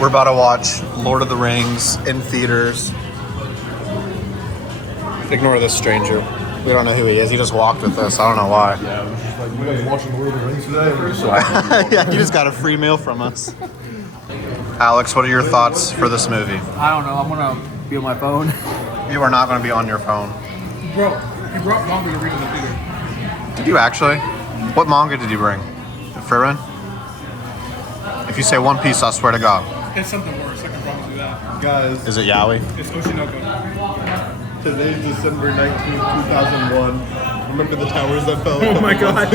We're about to watch Lord of the Rings in theaters. Ignore this stranger. We don't know who he is. He just walked with us. I don't know why. Yeah, it was just like, we guys watching Lord of the Rings today? We're just like, Yeah, he just got a free meal from us. Alex, what are your thoughts for this movie? I don't know. I'm gonna be on my phone. You are not going to be on your phone. Bro, you brought manga to read in the theater. Did you actually? What manga did you bring? The Frieren? If you say One Piece, I swear to God. It's something worse. I can promise you that. guys, Is it Yaoi? It's Oshinoko. today's December 19th, 2001. Remember the towers that fell? Oh my god.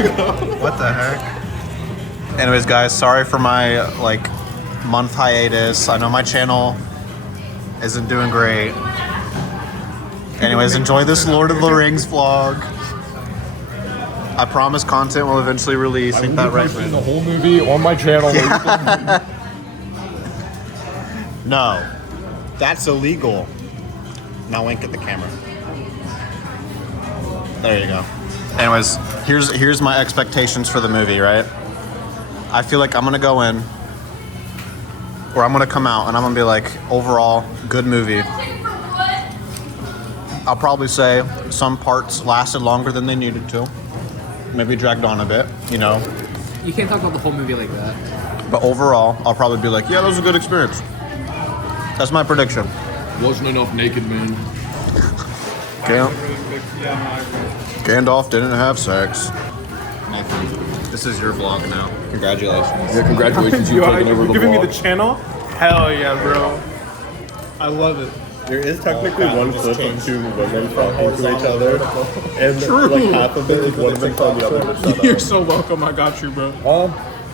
What the heck? Anyways, guys, sorry for my month hiatus. I know my channel isn't doing great. Anyways, enjoy this Lord of the Rings vlog. I promise content will eventually release. Ain't that right? The whole movie on my channel. No, that's illegal. Now wink at the camera. There you go. Anyways, here's my expectations for the movie, right? I feel like I'm gonna go in, or I'm gonna come out, and I'm gonna be like, overall, good movie. I'll probably say some parts lasted longer than they needed to. Maybe dragged on a bit, you know. You can't talk about the whole movie like that. But overall, I'll probably be like, yeah, that was a good experience. That's my prediction. Wasn't enough naked men. Gandalf didn't have sex. Nathan, this is your vlog now. Congratulations. Yeah, congratulations. You're taking over the giving me vlog. the channel? Hell yeah, bro. I love it. There is technically one clip of two women talking to each other, and like half of it is one of them telling the other to shut You're up. so welcome. I got you, bro.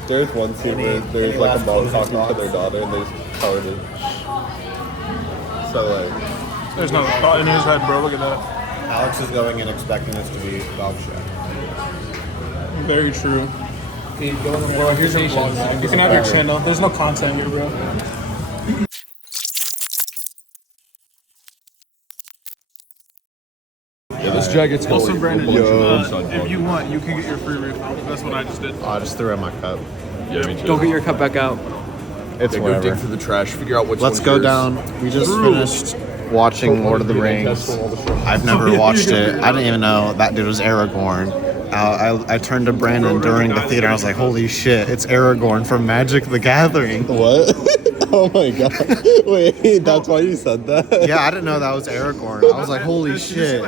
There's one scene where there's like a mom talking to their daughter, and there's retarded. So like, There's no thought in his head, bro. Look at that. Alex is going in expecting this to be dog shit. Very true. Bro, here's your vlog. You can have your channel. There's no content here, bro. yeah, this jacket's Also, Brandon, if if you want, you can get your free refill. That's what I just did. I just threw in my cup. Yeah, me too. Don't get your cup back out. It's Yeah, go whatever. dig through the trash, figure out which Let's one's go yours. down. We just finished watching Lord of the Rings. I've never watched it. I didn't even know that dude was Aragorn. I turned to Brandon during the theater. I was like, holy shit, it's Aragorn from Magic the Gathering. What? Oh my god. Wait, that's why you said that? Yeah, I didn't know that was Aragorn. I was like, holy shit.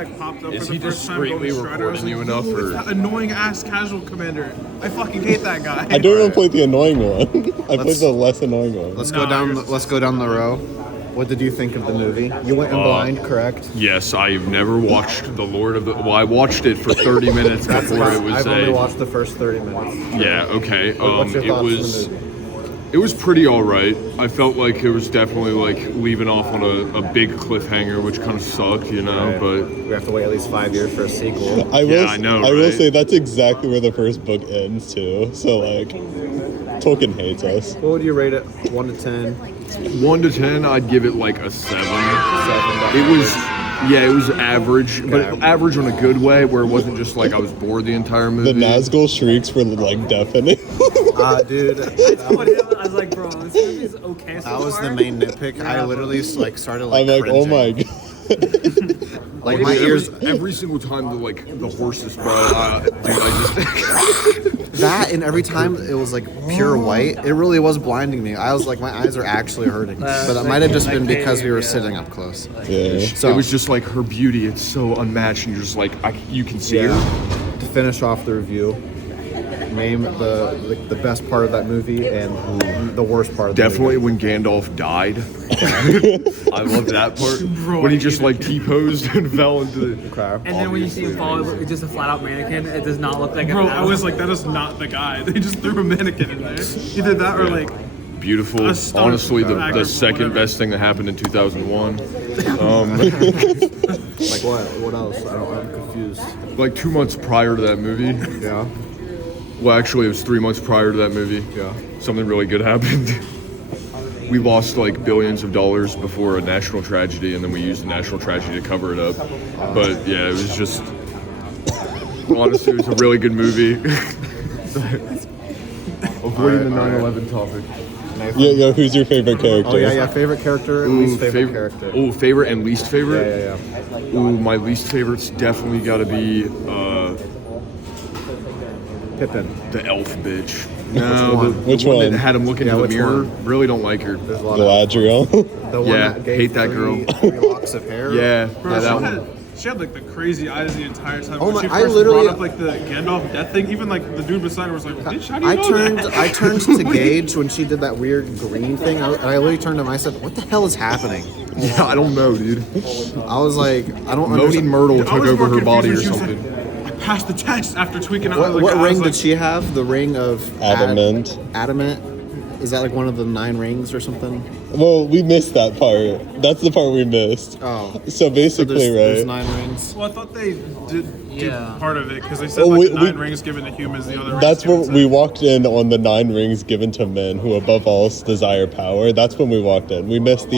Is he discreetly recording you enough, or? That annoying ass casual commander. I fucking hate that guy. I don't even play the annoying one. I played the less annoying one. Let's go down the row. What did you think of the movie? You went in blind, correct? Yes, I've never watched The Lord of the... Well, I watched it for 30 minutes before it was I've only watched the first 30 minutes. Yeah, okay. What's your It thoughts on was... the movie? It was pretty alright. I felt like it was definitely like leaving off on a big cliffhanger, which kind of sucked, you know, Right. but... We have to wait at least 5 years for a sequel. I know, I will right? say that's exactly where the first book ends too. So like, Tolkien hates us. What would you rate it? 1 to 10? 1 to 10, I'd give it like a 7. It was... Yeah, it was average, but average in a good way, where it wasn't just like I was bored the entire movie. The Nazgul shrieks were like deafening. Dude, I was like, bro, this movie is okay so that was the far. main nitpick. I literally started I'm like, oh cringing. my god. Like my ears. Every single time the horses, bro. Dude, I just... That and every time it was like pure white, it really was blinding me. I was like, my eyes are actually hurting. But that might have just been because we were sitting up close. Yeah. So It was just like her beauty. It's so unmatched, and you're just like, you can see her. to finish off the review, name the best part of that movie and the worst part of the Definitely movie. when Gandalf died. I love that part. Bro, when he I just hated like T-posed and fell into the... Okay. And then when you see him fall, it's just a flat out mannequin. It does not look like Bro, a I was like, that is not the guy. They just threw a mannequin in there. Either that or like, Beautiful. A stunner Honestly, actor, the second whatever. best thing that happened in 2001. Like what? What else? I'm confused. Like 2 months prior to that movie. Yeah. Well, actually, it was 3 months prior to that movie. Yeah. Something really good happened. We lost like billions of dollars before a national tragedy, and then we used the national tragedy to cover it up. But yeah, it was just... Honestly, it was a really good movie. Avoiding the 9/11 topic. Yeah, who's your favorite character? Oh yeah. Favorite character and least favorite character. Oh, favorite and least favorite? Yeah. Ooh, my least favorite's definitely got to be Pippin. the elf bitch. No, Which the one one? that had him look into the which mirror. one? Really don't like her. Galadriel. The one Yeah, that gave hate that girl. three locks of hair. Yeah, Bro, that she one. had like the crazy eyes the entire time. Oh when my- she I first literally- brought up like the Gandalf death thing. Even like the dude beside her was like, "Bitch, how do you I know that?" turned to Gage when she did that weird green thing. I literally turned to him. I said, "What the hell is happening?" Yeah, I don't know, dude. I was like, "I don't Moaning understand." Myrtle I took was over more her body or confused when she was something. like, I passed the test after tweaking out. What, like, what I was ring like, did she have? The ring of Adamant. Adamant. Is that like one of the 9 rings or something? Well, we missed that part. That's the part we missed. Oh, So basically, there's right? 9 rings. Well, I thought they did Yeah. part of it because they said Oh, like we- the 9 rings given to humans, the other. That's rings when given we to- walked in on the 9 rings given to men who above all desire power. That's when we walked in. We missed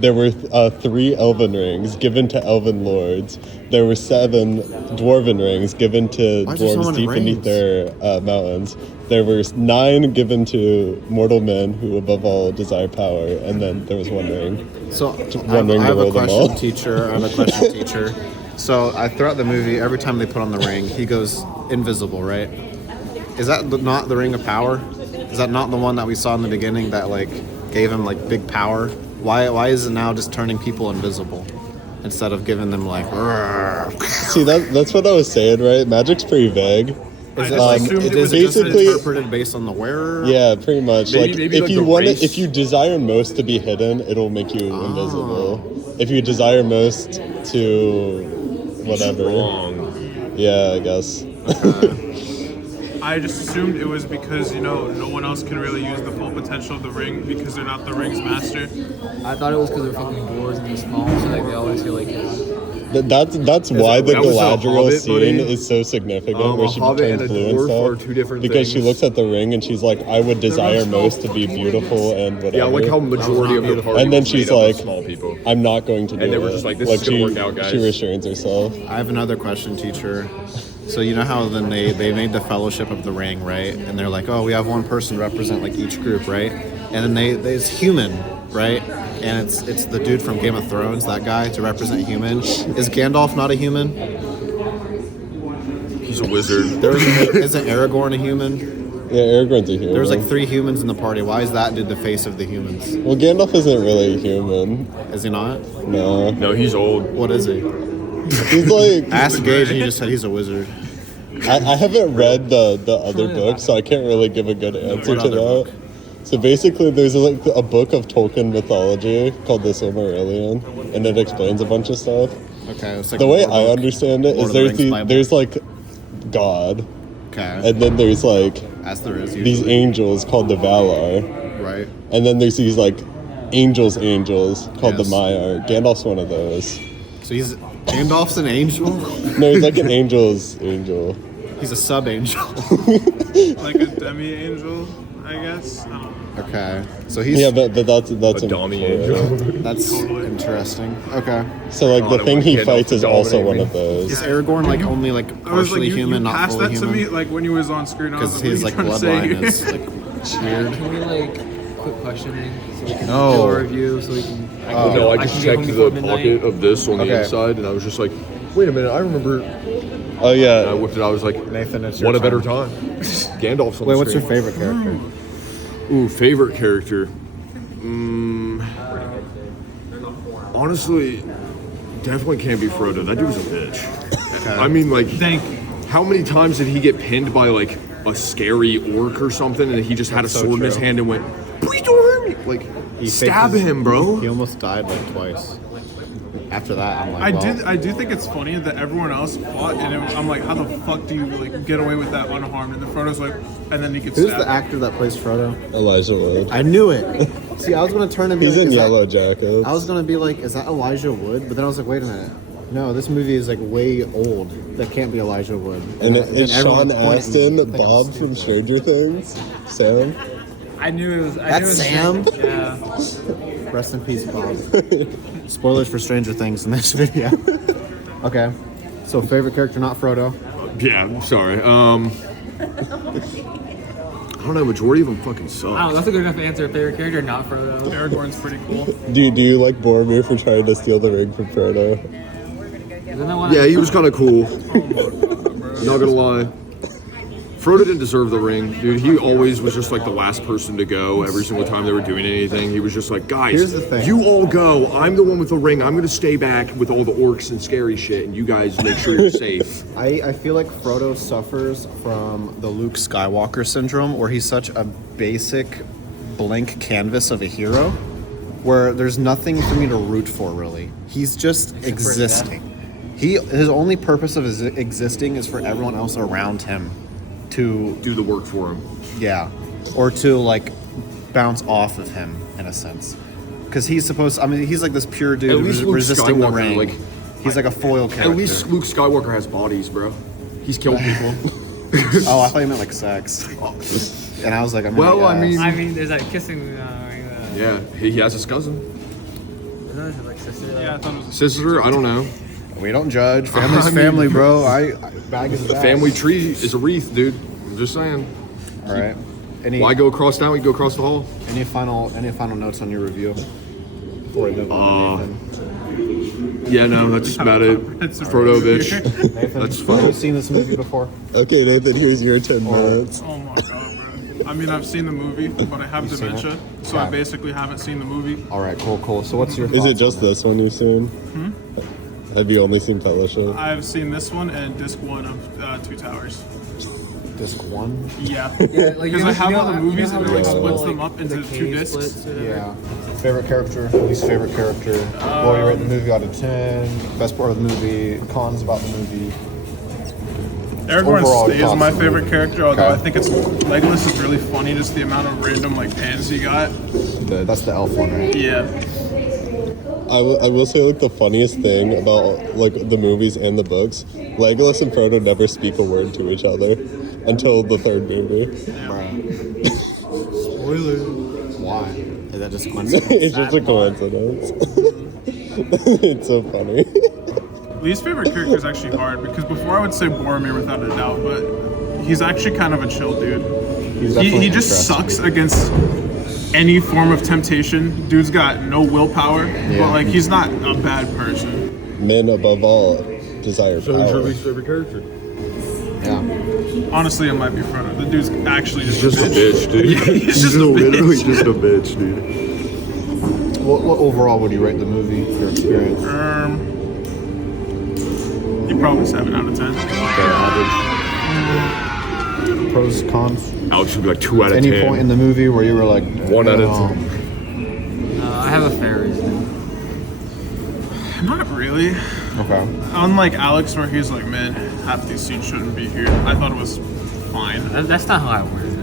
there were 3 elven rings given to elven lords. There were 7 dwarven rings given to Why is there so dwarves many deep beneath rings? their mountains. There were 9 given to mortal men who above all desire power. And then there was 1 ring. So One ring I have to a rule them all. question, teacher. I have a question, teacher. So throughout the movie, every time they put on the ring, he goes invisible, right? Is that not the ring of power? Is that not the one that we saw in the beginning that like gave him like big power? Why is it now just turning people invisible instead of giving them like? See, that's what I was saying, right? Magic's pretty vague. Is I it, just assumed is it was it just basically- interpreted based on the wearer? Yeah, pretty much. Maybe- like maybe if like you the want race- if you desire most to be hidden, it'll make you invisible. If you desire most to whatever. Wrong. Yeah, I guess. I just assumed it was because no one else can really use the full potential of the ring because they're not the ring's master. I thought it was because they're fucking dwarves and they're small, so like they always feel like kids. That's why the that was a Galadriel Hobbit, scene buddy? is so significant, where A she Hobbit and turns a blue and dwarf stuff. are 2 different because she things. looks at the ring and she's like, I would desire most to be beautiful and whatever. Yeah, like how majority of the party And then was she's made up of like, small people. I'm not going to do it. And they were just like, this is gonna she, work out, guys. She restrains herself. I have another question, teacher. So you know how then they made the Fellowship of the Ring, right? And they're like, oh, we have one person represent like each group, right? And then it's human, right? And it's the dude from Game of Thrones, that guy, to represent human. Is Gandalf not a human? He's a wizard. Isn't Aragorn a human? Yeah, Aragorn's a human. There was like 3 humans in the party. Why is that dude the face of the humans? Well, Gandalf isn't really human. Is he not? No. No, he's old. What is he? He's like, Ask Gage and he just said he's a wizard. I haven't read the other book, so I can't really give a good answer What to other that. book? So basically, there's like a book of Tolkien mythology called the Silmarillion, and it explains a bunch of stuff. Okay, it's like The way Lord I book. understand it Lord is of the Rings Bible. there's like God, Okay, and then there's like as there is these usually. angels called the Valar, Right. and then there's these like angels called Yes. the Maiar. Gandalf's one of those. So Gandalf's an angel? No, he's like an angel's angel. He's a sub-angel. Like a demi angel, I guess. I don't know. Okay, so he's Yeah, but that's A important dummy for it. angel. that's interesting. Okay, So like the I thing want he Gandalf fights to is also dominate one me. of those. is Aragorn like only like I was like, partially you human, not passed fully that to human? me like when you was on screen. I was Because like, his what like are you trying to bloodline say? is like weird. Can we like quit questioning so we can No. do a review so we can? No, I just can get checked home the before midnight. pocket of this on Okay. the inside, and I was just like, wait a minute, I remember. Oh And I yeah, whipped it out. I was like, Nathan, it's your what a better turn. time. Gandalf's on Wait, the what's your screen. favorite character? Ooh, favorite character. Honestly, definitely can't be Frodo. That dude was a bitch. I mean, like, Thank you. how many times did he get pinned by like a scary orc or something, and he just had a so sword in his true. hand and went, "Please don't hurt me!" Like, stab him, bro. He almost died like twice. After that, I'm like, I do think it's funny that everyone else fought, and I'm like, how the fuck do you like get away with that unharmed? And the Frodo's like, and then he gets Who's stabbed. the actor that plays Frodo? Elijah Wood. I knew it. See, I was gonna turn and be He's like, in is that- Yellow Jackets. I was gonna be like, is that Elijah Wood? But then I was like, wait a minute. No, this movie is like way old. That can't be Elijah Wood. And then it's everyone Sean pointed at me Astin, like I'm Bob from stupid. Stranger Things, Sam. I knew it was. I That's knew it was Sam? Yeah. Rest in peace, Bob. Spoilers for Stranger Things in this video. Okay. So favorite character, not Frodo. Yeah, I'm sorry. don't know. Majority of them fucking I don't suck. know, that's a good enough answer. Favorite character, not Frodo. Aragorn's pretty cool. Do you like Boromir for trying to steal the ring from Frodo? Isn't that one Yeah, he was kind of cool. Oh my god, bro. Not gonna lie. Frodo didn't deserve the ring, dude. He always was just like the last person to go every single time they were doing anything. He was just like, guys, Here's the thing. you all go. I'm the one with the ring. I'm gonna stay back with all the orcs and scary shit, and you guys make sure you're safe. I feel like Frodo suffers from the Luke Skywalker syndrome, where he's such a basic blank canvas of a hero, where there's nothing for me to root for, really. He's just existing. His only purpose of his existing is for everyone else around him to Do the work for him. yeah, or to like bounce off of him in a sense, because he's supposed. I mean, he's like this pure dude At least Luke resisting the Skywalker, ring. like- he's like a foil character. At least Luke Skywalker has bodies, bro. He's killed people. Oh, I thought you meant like sex. And I was like, Well, I mean- I mean, there's that kissing. Yeah, he has his cousin. Is it like sister? Yeah, I thought it was a Sister, I don't know. we don't judge. Family's I mean- family, bro. I bag is The family tree is a wreath, dude. I'm just saying. All right. Any Why go across town? We go across the hall. any final notes on your review? Before we move on to Nathan. Yeah, no, that's about it. It's a Frodo, review. bitch. Nathan, That's have fine. you seen this movie before? Okay, Nathan, here's your 10 minutes. Oh my god, bro. I mean, I've seen the movie, but I have You've seen dementia, it? so I Yeah. basically haven't seen the movie. All right, cool. So what's your Is thoughts it just on this one you've seen? Have you only seen Fellowship? I've seen this one and disc one of Two Towers. Disc one? Yeah. Yeah, like Because I have all the you know movies how and it like like the splits whole, them like, up into the two cave discs. splits or whatever? Yeah. Favorite character, least favorite character. What do you rate the movie out of 10? Best part of the movie, cons about the movie. Aragorn Overall stays thoughts my on the favorite movie. character, although Okay. I think it's Legolas is really funny, just the amount of random like pans he got. That's the elf one, right? Yeah. I will say like the funniest thing about like the movies and the books, Legolas and Frodo never speak a word to each other until the third movie. Spoiler. Why? Is that just coincidence? It's just a coincidence. It's so funny. Least favorite character is actually hard because before I would say Boromir without a doubt, but he's actually kind of a chill dude. He's He definitely just interesting. sucks against any form of temptation. Dude's got no willpower, Yeah. but like he's not a bad person. Men above all desire power. favorite character? Yeah. Honestly, it might be Frodo. The dude's actually He's just a bitch, dude. Yeah, he's just a literally bitch. just a bitch, dude. What overall would you rate the movie? Your experience? You probably 7 out of 10. Average. Pros, cons. Alex would be like 2 out of Any 10. point in the movie where you were like 1 out of "Oh, 10. I have a fair reason. Not really. Okay. Unlike Alex, where he's like, man, half these scenes shouldn't be here. I thought it was fine. That's not how I worded it.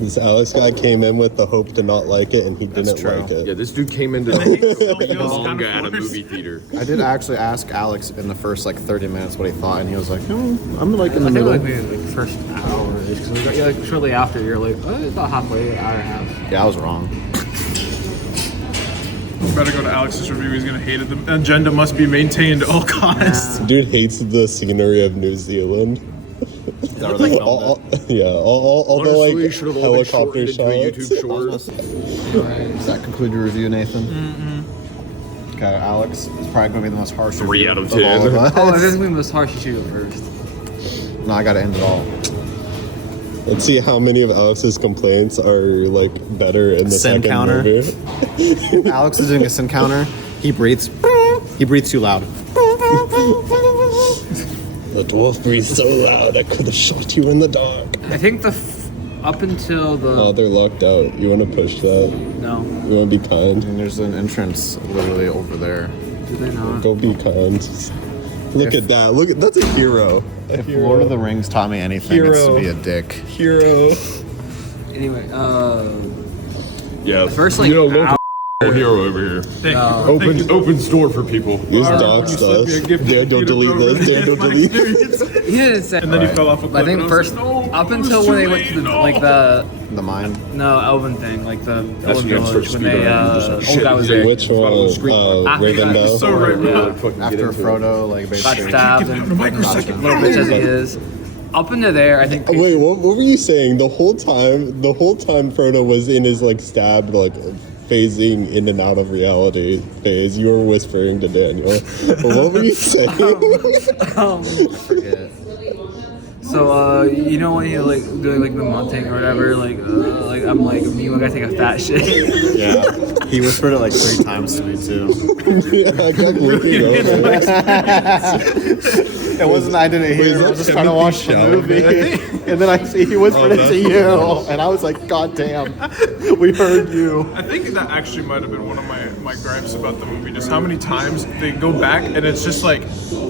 This Alex guy came in with the hope to not like it, and he didn't true. like it. Yeah, this dude came into Still the feels kind manga at a of forced. movie theater. I did actually ask Alex in the first like 30 minutes what he thought, and he was like, I'm like in the I think middle. like maybe like first hour, because we got like shortly after you're like, oh, it's about halfway, hour and a half. Yeah, I was wrong. You better go to Alex's review. He's gonna hate it. The agenda must be maintained at all costs. Dude hates the scenery of New Zealand. Is that where they filmed All the Honestly, like should have all been helicopter shortened into a shots. YouTube short. Does that conclude your review, Nathan? Mm-hmm. Okay, Alex, it's probably gonna be the most harsh 3 review out of all 10. of us. Oh, this is the most harsh. You should go first. No, I gotta end it all. Let's see how many of Alex's complaints are like better in the Sin second counter. movie. Alex is doing a sin counter. He breathes too loud. The dwarf breathed so loud I could have shot you in the dark. I think up until the Oh, they're locked out. You want to push that? no, You want to be kind? And there's an entrance literally over there. do they not? Go be kind. Look at that. Look at that's a hero. If Lord of the Rings taught me anything, it's to Hero. be a dick. Hero. Anyway, Yeah. first, like, you know, local hero over here. Thank No. you. Opens door for people. Use Alright, dogs you slipped me a stuff. gift. Yeah, don't You delete don't this. know Yeah, don't my delete this. experience. he didn't say. And then he fell off a cliff. I think and was first, like, no, up it was until too when they went late, to the no. like the The mine. Elven thing, like the Elven when you village start when they speedrunning. old guy was there. Which one? After he got Ravendell? So right, bro. Yeah. After Frodo, like Got basically. stabbed Get and down to microsecond. little bitch as he is. up into there, I think. Wait, what were you saying? The whole time Frodo was in his like stabbed like phasing in and out of reality phase, you were whispering to Daniel. What were you saying? Forget. So you know when you're like doing like the munting or whatever, like I'm like me when I take a fat shit. Yeah, he whispered it like 3 times to me too. Yeah, I kept looking over. It wasn't I didn't hear it. I was just trying to watch the movie. And then I see he whispered it to you. And I was like, God damn, we heard you. I think that actually might have been one of my gripes about the movie. Just how many times they go back and it's just like,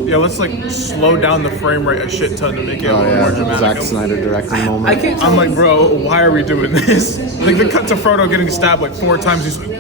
yeah, let's like slow down the frame rate a shit ton to make it a little more dramatic. Zack Snyder directing moment. I can't. I'm like, bro, why are we doing this? Like they cut to Frodo getting stabbed like 4 times. He's like,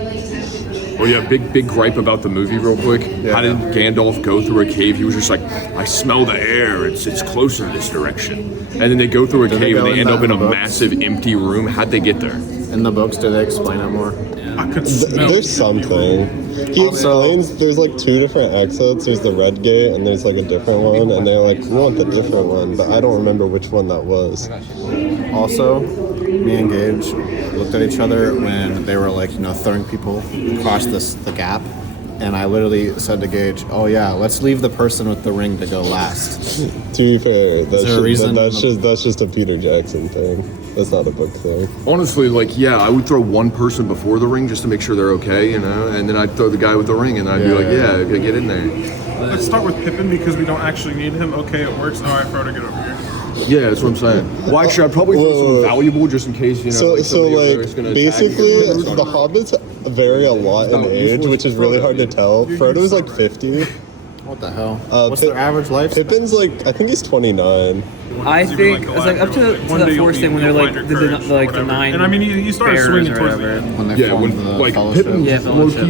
Oh yeah, big gripe about the movie real quick. Yeah. How did Gandalf go through a cave? He was just like, I smell the air. It's closer this direction. And then they go through a cave and they end up in a massive empty room. How'd they get there? In the books, do they explain it more? I could smell. There's something. He explains there's like 2 different exits. There's the red gate and there's like a different one. And they're like, we want the different one, but I don't remember which one that was. Also, me and Gage looked at each other when they were like, throwing people across the gap. And I literally said to Gage, oh yeah, let's leave the person with the ring to go last. To be fair, that's there a reason? that's just a Peter Jackson thing. That's not a book thing. Honestly, like, yeah, I would throw one person before the ring just to make sure they're okay, and then I'd throw the guy with the ring and I'd be like, yeah, okay, get in there. Let's start with Pippin because we don't actually need him. Okay, it works. All right, Frodo, get over here. Yeah, that's what I'm saying. Well, actually, I'd probably throw someone valuable just in case, So somebody over there is gonna basically, attack you. the hobbits vary a lot in age, which is really hard to tell. Frodo's like 50. What the hell? What's their average life? Pippin's like, I think he's 29. I think it's like up to that forest thing when they're like the 9. And I mean, you started bears swinging or towards the whatever. end. When they Yeah, formed when the like fellowship. Pippin, Yeah, Fellowship.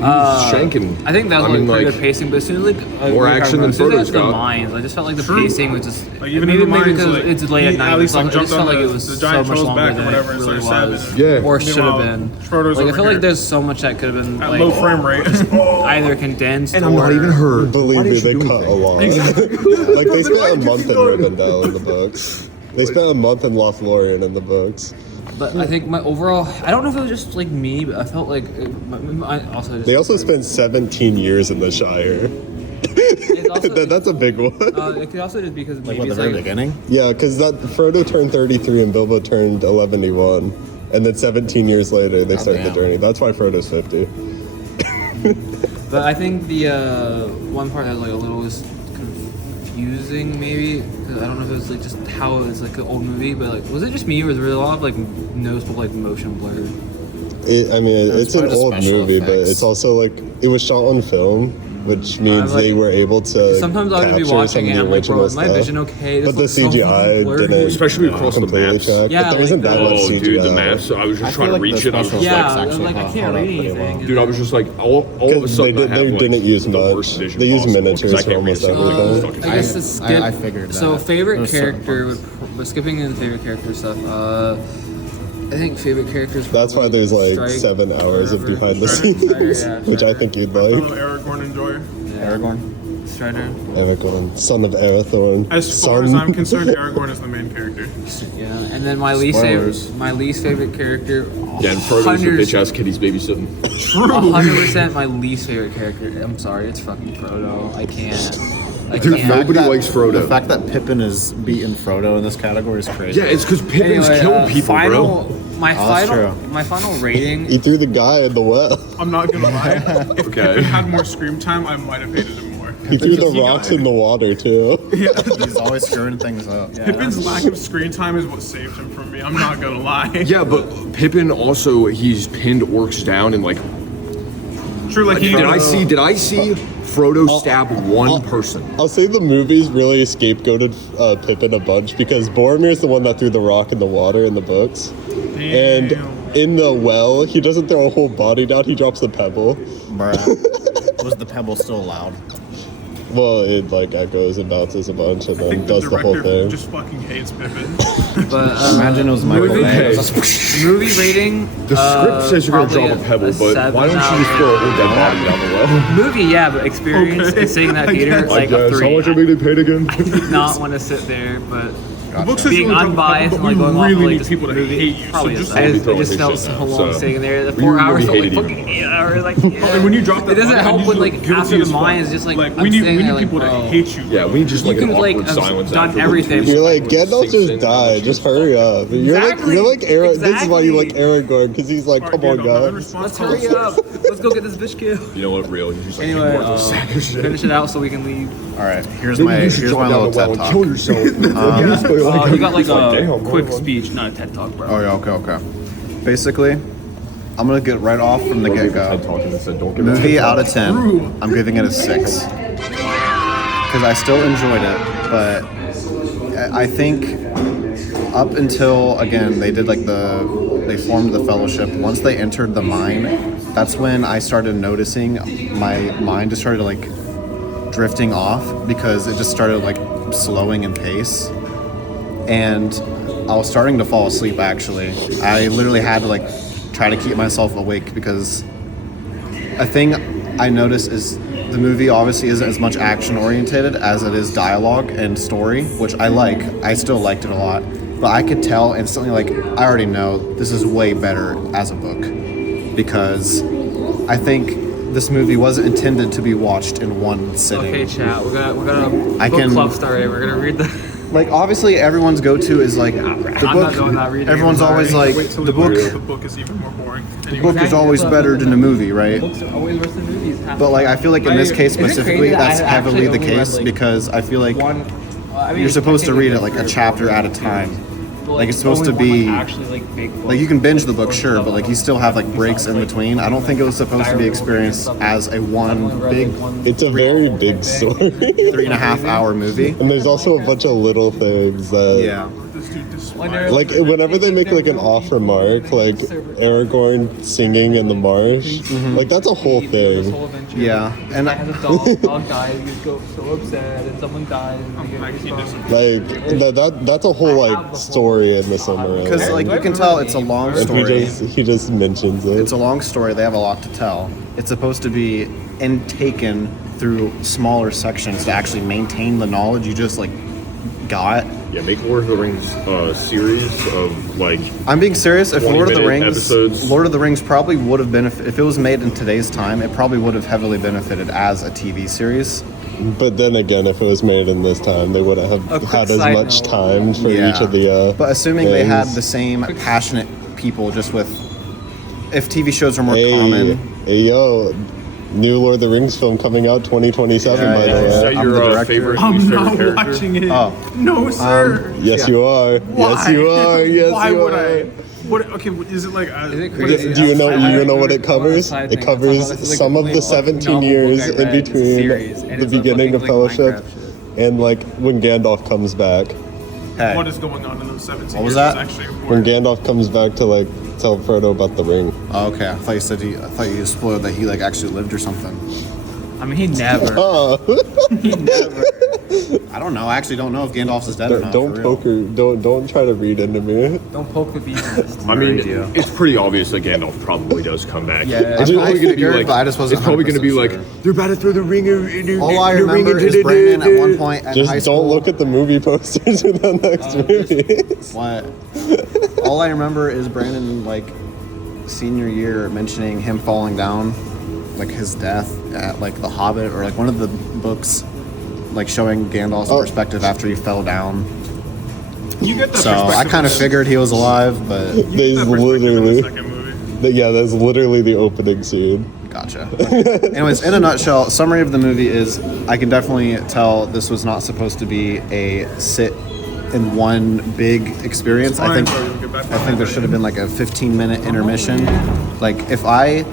shanking. I think that was I mean, pretty like, good pacing, but as soon as more action than Frodo's the got. mines, I just felt like the True. pacing was just Like even maybe in the mines, because like, it's late he at night. at least like I just jumped felt on like it the was so giant much troll's longer back or than whatever it and really started was. stabbing. Yeah. Or should have Meanwhile, been. Frodo's Like I over feel like here. there's so much that could have been At like low frame rate. either condensed And I'm not even hurt. Believe Why me, didn't they you do cut a anything? lot. Like they spent a month in Rivendell in the books. They spent a month in Lothlorien in the books. But I think my overall, I don't know if it was just like me, but I felt like I also just, They also spent 17 years in the Shire. it's also, That's a big one. it could also just because Like maybe what, the it's very like beginning? Yeah, because that Frodo turned 33 and Bilbo turned 11, and then 17 years later they start the damn. journey. That's why Frodo's 50. But I think the one part that was like a little was confusing, maybe. 'Cause I don't know if it was like just how it was like an old movie, but like was it just me or was there a lot of like noticeable like motion blur? It's an part of old special movie, but effects. it's also like it was shot on film, which means like- they were able to Sometimes I would be capture watching some it of and the I'm like, bro, original is my stuff. vision okay? This But the looks so CGI fucking blurry. didn't, Especially across the completely maps. track. Yeah, but there like isn't that the- much Oh, CGI. dude, the maps. I was just trying to reach it. I was special just Yeah, effects I was actually like, I held can't up read pretty well. anything. Dude, I was just like, all of a sudden They I had, didn't like, use the much. worst vision They used possible, miniatures 'cause I for can't read almost a single everything. fucking I guess thing. to skip. I figured So that. favorite There was certain character, parts. but skipping in the favorite character stuff. I think favorite characters. That's why there's like 7 hours of behind the scenes, which I think you'd like. Fellow Aragorn enjoyer. Aragorn. Strider. Aragorn, son of Arathorn. As far as I'm concerned, Aragorn is the main character. Yeah, and then my least Spoilers. favorite character. Yeah, and Frodo's the bitch ass kid he's babysitting. 100% my least favorite character. I'm sorry, it's fucking Frodo. I can't. Dude, nobody That- likes Frodo. The fact that Pippin is beating Frodo in this category is crazy. Yeah, it's because Pippin's Anyway, killing people, final, bro. My that's final rating. He threw the guy in the well. I'm not gonna lie. If Okay. Pippin had more screen time, I might have hated him more. He threw the rocks in the water too. He's always screwing things up. Pippin's lack of screen time is what saved him from me. I'm not gonna lie. Yeah, but Pippin also, he's pinned orcs down and like, True, like he did I see Frodo stab one person? I'll say the movies really scapegoated Pippin a bunch because Boromir's the one that threw the rock in the water in the books. And in the well, he doesn't throw a whole body down, he drops the pebble. Bruh. Was the pebble still allowed? Well, it like echoes and bounces a bunch and I then think the does the whole director thing. just fucking hates Pippin. But Imagine it was Michael movie, Bay. movie rating. The script says you're gonna probably drop a pebble, but 7 why don't you just out throw a of- whole dead body down the well? Movie, yeah, but experience Okay. and seeing that I theater, guess. like a 3. How much are we getting paid again? I did not want to sit there, but The book says Being you only drop unbiased a couple, and but like we going off really like need just people to movie, hate you. So probably just is. I just throwing felt hate so shit, long so- sitting there. The We 4 really hours felt like hated fucking 8 hours. Like, yeah. Like when you drop that, It doesn't line, help you when just like look guilty after the as fuck. mind is just like we I'm need sitting there, like, people to bro. hate you. Yeah, we just You like an could, like, awkward have silence. done afterwards. everything. You're like, Gandalf Sinks just in died. much. Just hurry up. You're Exactly. like This is why you like Exactly. Aragorn, because he's like, come on, Gandalf, now in guys. response Let's to hurry this- up. Let's go get this bitch killed. You know what? Real. He's just like, Anyway, you want the saddest shit. finish it out so we can leave. All right, here's my little TED talk. Kill yourself. You got like a damn, quick bro. speech, not a TED talk, bro. Oh yeah, okay. Basically, I'm gonna get right off from the get-go. Movie out of 10, I'm giving it a 6 because I still enjoyed it, but I think up until again they did like they formed the fellowship. Once they entered the mine, that's when I started noticing my mind just started like drifting off because it just started like slowing in pace, and I was starting to fall asleep. Actually, I literally had to like try to keep myself awake because a thing I noticed is the movie obviously isn't as much action oriented as it is dialogue and story, which I like. I still liked it a lot, but I could tell instantly, like, I already know this is way better as a book because I think this movie wasn't intended to be watched in one sitting. Okay, chat. We're gonna I book can- club started. We're gonna read the. Like, obviously everyone's go-to is like the I'm book. not doing that reading. Everyone's I'm always sorry. like Wait till the we book. read, the book is even more boring. The book is always better than the movie, right? Books are always worse than movies. But like I feel like in this case Is it specifically, crazy that that's I heavily actually the only read, case like, because I feel like one. I mean, you're supposed to I think read it it's like a for chapter at a series, time. but, Like it's supposed to only one, be actually like big book. like you can binge the book, sure, but like you still have like breaks in between. I don't think it was supposed to be experienced as a one big It's a very big story. 3.5 hour movie. And there's also a bunch of little things that... Yeah. Like, whenever they make, like, an off remark, like, Aragorn singing in the marsh, like, that's a whole thing. Yeah, and I had a dog died. You go so upset, and someone dies. And you get Like, that's a whole, like, story in the summary. because like you can tell it's a long And story. he just mentions it. It's a long story. They have a lot to tell. It's supposed to be taken through smaller sections to actually maintain the knowledge you just like got. Yeah, make Lord of the Rings series of like. I'm being serious. If Lord of the 20-minute Rings, episodes. Lord of the Rings probably would have benefited if it was made in today's time. It probably would have heavily benefited as a TV series. But then again, if it was made in this time, they wouldn't have quick had as side much note. time for Yeah. each of the. But assuming they had things. the same passionate people, just with if TV shows are more common. Hey, yo, new Lord of the Rings film coming out 2027, Yeah, by yeah, the yeah. Is way. that I'm the your director. favorite, I'm least favorite not character? watching it. Oh. No, sir. Yes, you are. Why? Yes, you are. Yes, Why you would are. I? What? Okay, is it like? Is it what crazy? is Do you know? I- You know what it I want a covers? side It thing. covers This is like some of a the complete 17 novel years book I in read, between series, and the it's a beginning of fucking, like, Fellowship Minecraft and like when Gandalf comes back. Hey, What is going on in those 17 What was years that? is actually When important. Gandalf comes back to like tell Frodo about the ring. oh, okay. I thought you said I thought you spoiled that he like actually lived or something. I mean, he never. Oh, He never. I don't know. I actually don't know if Gandalf is dead or not. don't for real. poke her. Don't try to read into me. Don't poke the beast. I mean, idea. it's pretty obvious that Gandalf probably does come back. Yeah, it's I probably gonna be figured, like. but I just wasn't It's probably gonna be 100% like sure. they're about to throw the ring. All I remember is Brandon at one point in high Just school. don't look at the movie posters in the next movies. What? All I remember is Brandon like senior year mentioning him falling down, like his death at like The Hobbit or like one of the books, like showing Gandalf's perspective after he fell down. You get that So I perspective kind of in- figured he was alive, but you get There's that perspective in the literally, second movie. yeah, that's literally the opening scene. gotcha. Anyways, in a nutshell, summary of the movie is I can definitely tell this was not supposed to be a sit in one big experience. I think there should have been like a 15-minute intermission. Like if I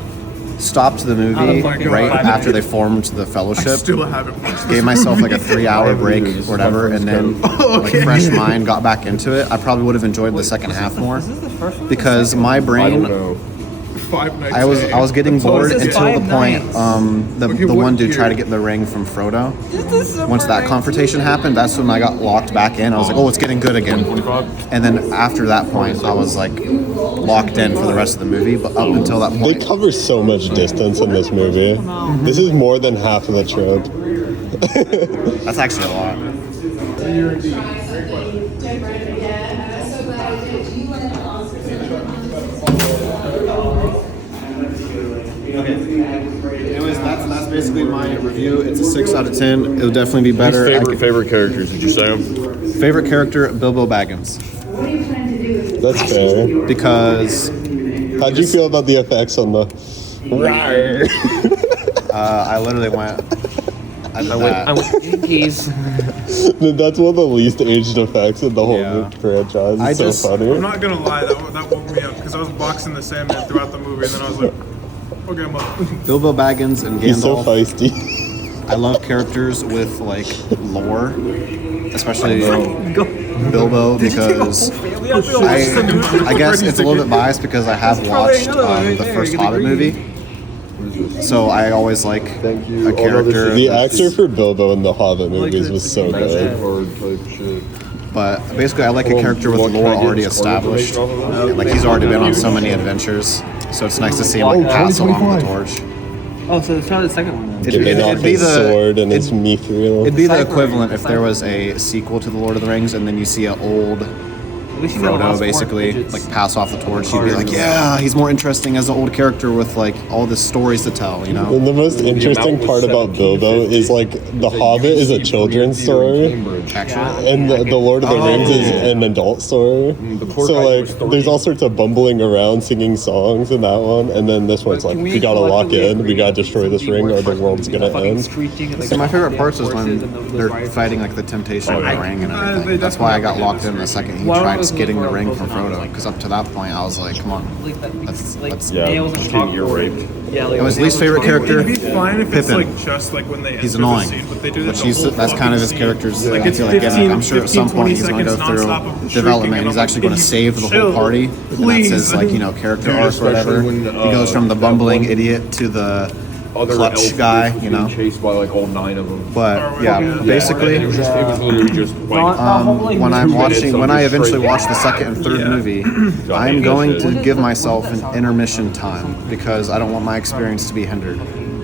stopped the movie right after they formed the fellowship, Still haven't watched this gave myself like a movie. 3-hour break or whatever, and then like fresh mind got back into it, I probably would have enjoyed the second half more because my I don't brain, know. Five Nights I was getting bored this is until the Five point Nights. the what one dude year? tried to get the ring from Frodo. Once that confrontation happened, that's when I got locked back in. I was like, oh, it's getting good again. And then after that point, I was like locked in for the rest of the movie. But up until that They point, cover so much distance in this movie. This is more than half of the trip. that's actually a lot. Anyways, that's basically my review. It's a 6 out of 10. It'll definitely be better. Favorite characters? Did you say them? Favorite character, Bilbo Baggins. That's fair. Because How'd you feel about the effects on the? I literally went. I went. Keys. That's one of the least aged effects in the whole franchise. It's so funny. I'm not gonna lie, that woke me up because I was boxing the Sandman throughout the movie, and then I was like, okay, I'm up. Bilbo Baggins and Gandalf. He's so feisty. I love characters with like lore, especially Bilbo, because I guess it's a little bit biased because I have watched the first Hobbit movie. So I always like a character. The actor for Bilbo in the Hobbit movies was so good. But basically, I like a character with lore already established. Like he's already been on so many adventures, so it's nice to see him like pass along the torch. Oh, so it's probably the second one then. Giving off his sword and his mithril. It'd be the equivalent if there was a sequel to The Lord of the Rings, and then you see an old Frodo basically like pass off the torch. You'd be like, yeah, he's more interesting as an old character with like all the stories to tell, you know. And the most interesting part about Bilbo is like The Hobbit is a children's story, Actually, and the Lord of the Rings is an adult story. So like, there's all sorts of bumbling around, singing songs in that one, and then this one's like, we gotta lock in, we gotta destroy this ring, or the world's gonna end. see, my favorite parts is when they're fighting like the temptation of the ring and everything. That's why I got locked in the second he tried getting the ring from Frodo, because up to that point I was like, come on, let's Getting ear raped. It was least favorite character. It'd be fine if it's Pippin. like just like when they He's enter annoying, the scene, but they do but that that's kind of his character's. Like I it's feel like 15, I'm sure at some 15, point he's going to 20 go seconds nonstop of through shrieking, development. and He's I'm actually like, going to save the chill, whole party, and that's his like character arc or whatever. when, He goes from the bumbling idiot to the clutch guy, you know. Chased by like all 9 of them. But yeah, basically. It was literally just like When I eventually watch the second and third movie, I'm going to give myself an intermission time because I don't want my experience to be hindered.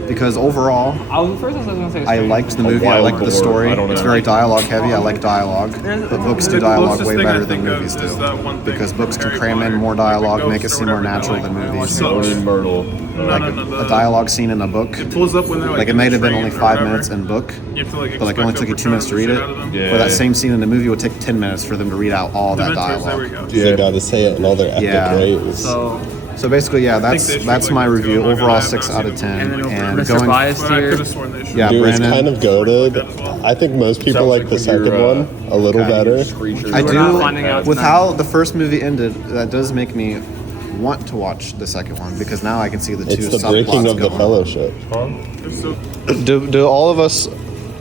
Because overall, I liked the movie, I liked the story. It's very dialogue heavy, I like dialogue. But books do dialogue way better than movies do. Because books can cram in more dialogue, make it seem more natural than movies. Myrtle. Like a dialogue scene in a book, pulls up when they're like it may have been only 5 minutes in book, but like it only took you 2 minutes to read it. Where that same scene in the movie would take 10 minutes for them to read out all that dialogue. They gotta say it in all their epic ways. So basically, yeah, that's my review. Overall, 6 out of 10. And going, Biased here. yeah, Dude, it's Brandon. kind of goated. I think most people like the second one a little better. I not finding out do. With tonight. how the first movie ended, that does make me want to watch the second one because now I can see the two It's the subplots breaking of the going. fellowship. Do all of us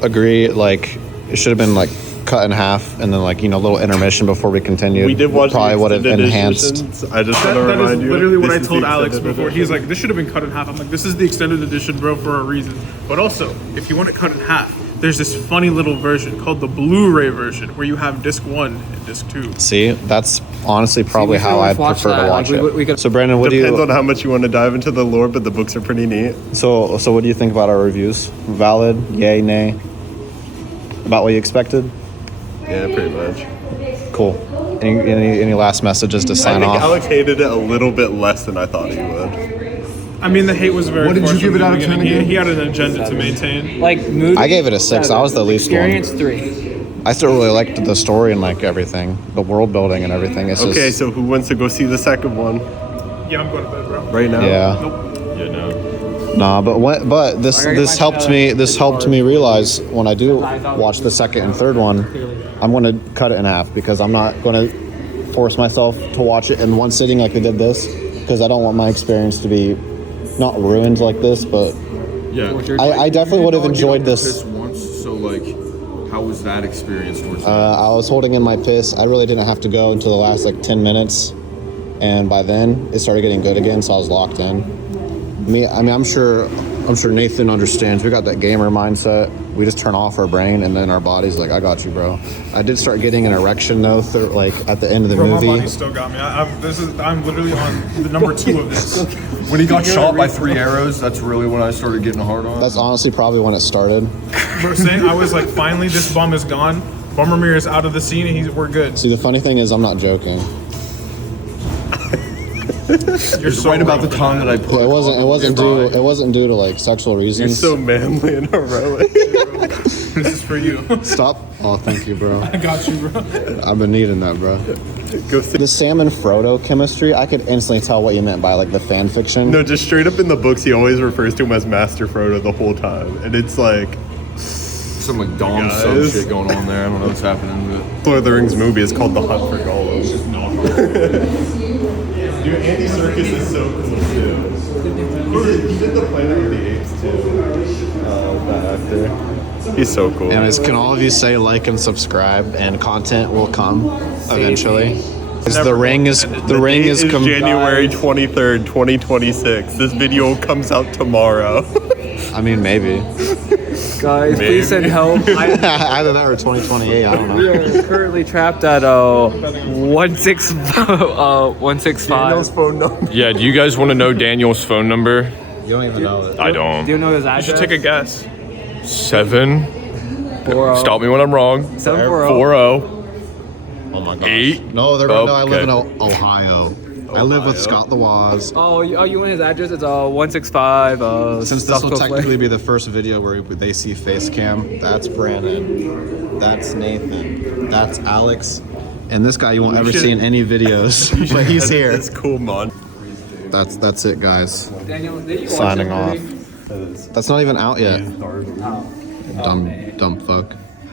agree like it should have been like cut in half and then like, you know, a little intermission before we continued? We did watch probably the would have extended enhanced. editions. I just want to That is remind you. literally what I this is told the Alex extended before. edition. He's like, this should have been cut in half. I'm like, this is the extended edition, bro, for a reason. But also, if you want it cut in half, there's this funny little version called the Blu-ray version where you have disc 1 and disc 2. See, that's honestly probably we should how I'd watch prefer that. to watch Like, it. we could- So Brandon, what Depends do on you? how much you want to dive into the lore, but the books are pretty neat. So what do you think about our reviews? Valid? Yay? Nay? About what you expected? Yeah, pretty much. Cool. Any last messages to I sign think off? Alex hated it a little bit less than I thought he would. I mean, the hate was very. What did you forced give from it the out of 10 beginning. again? He had an agenda to maintain. Like movie. I gave it a 6. I was the least one. Experience 3. I still really liked the story and like everything, the world building and everything. It's Okay, just, so who wants to go see the second one Yeah, I'm going to bed, bro. right now? yeah. Yeah, no. Nah, but this helped me. This helped me realize when I do watch the second and third one, I'm going to cut it in half because I'm not going to force myself to watch it in one sitting like I did this because I don't want my experience to be not ruined like this. But Yeah. I definitely would have enjoyed this. Once, so like, how was that experience towards I was holding in my piss. I really didn't have to go until the last like 10 minutes, and by then it started getting good again, so I was locked in. I'm sure Nathan understands. We got that gamer mindset. We just turn off our brain, and then our body's like, "I got you, bro." I did start getting an erection though, like at the end of the Bro, my movie. body still got me. I'm literally on the number 2 of this. When he got shot by 3 arrows, that's really when I started getting hard on. That's honestly probably when it started. Bro, saying I was like, finally, this bum is gone. Bummermere is out of the scene, and we're good. See, the funny thing is, I'm not joking. You're so right about the time that I put. Yeah, it wasn't due to like sexual You're reasons. so manly and heroic. This is for you. Stop. Oh, thank you, bro. I got you, bro. I've been needing that, bro. The Sam and Frodo chemistry, I could instantly tell what you meant by like the fan fiction. No, just straight up in the books, he always refers to him as Master Frodo the whole time, and it's like Some like Dom sub Guys. shit going on there. I don't know what's happening. But Lord of the Rings movie is called The Hunt for Gollum. Dude, Andy Serkis is so cool too. He did the Planet of the Apes too. That actor. He's so cool. Anyways, can all of you say like and subscribe, and content will come eventually? The ring is January 23rd, 2026. This video comes out tomorrow. I mean, maybe. Guys, Maybe. please send help. Either that or 2028. I don't We know. are currently trapped at 165. phone number. yeah, do you guys want to know Daniel's phone number? You don't even know it. I don't. Do you know his You address? should take a guess. 7. 40. Stop me when I'm wrong. 740. 40. Oh my gosh. 8. No, I live in Ohio. I live with Ohio. Scott the Waz. Oh, you want his address? It's 165. Since this will technically be the first video where they see face cam, that's Brandon, that's Nathan, that's Alex, and this guy you won't ever see in any videos, but he's here. It's cool, man. That's it, guys. Daniel, did you watch Signing that off. movie? That's not even out yet. Oh. Dumb fuck.